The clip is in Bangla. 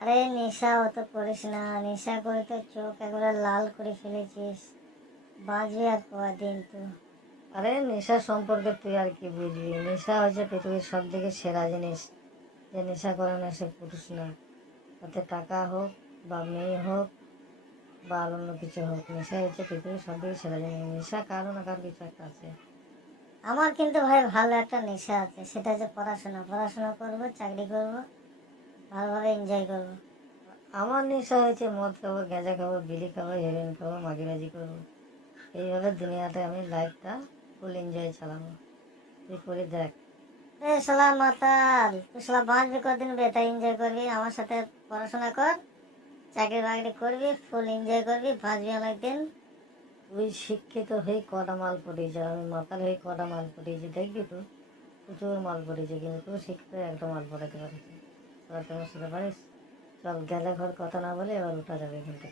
আরে নেশা অত করিস না, নেশা করে তো চোখ একবারে লাল করে ফেলেছিস। বাঁচবি আর কদিন তো। আরে নেশা সম্পর্কে তুই আর কি বুঝবি? নেশা হচ্ছে পৃথিবীর সব থেকে সেরা জিনিস। যে নেশা করে না সে পুরুষ না। তাতে টাকা হোক বা মেয়ে হোক বা আর অন্য কিছু হোক, নেশা হচ্ছে পৃথিবীর সব থেকে সেরা জিনিস। নেশা কারো না কারো কিছু একটা আছে। আমার কিন্তু ভাই ভালো একটা নেশা আছে, সেটা হচ্ছে পড়াশোনা। পড়াশোনা করব, চাকরি করব, ভালোভাবে এনজয় করব। আমার নেশা হয়েছে মদ খাবো, গাঁজা খাবো, বিড়ি খাবো, হেরোইন খাবো, মাগিবাজি করবো। এইভাবে দুনিয়াতে আমি লাইফটা ফুল এনজয় চালাবো। তুই করে দেখ। এ শালা মাতাল, তুই শালা বাঁচবি কদিন বে? তাই এনজয় করবি আমার সাথে? পড়াশোনা কর, চাকরি বাকরি করবি, ফুল এনজয় করবি, বাঁচবি অনেকদিন। তুই শিক্ষিত হয়ে কটা মাল পটিয়েছে, আমি মাতাল হয়ে কটা মাল পটিয়েছি দেখবি তো। প্রচুর মাল পটিয়েছে, কিন্তু তুই শিক্ষিত হয়ে একটা মাল পটাতে পারিস। তোরা তোমার সাথে পারিস? চল গেলে ঘর কথা না বলে এবার উঠা যাবে এখান থেকে।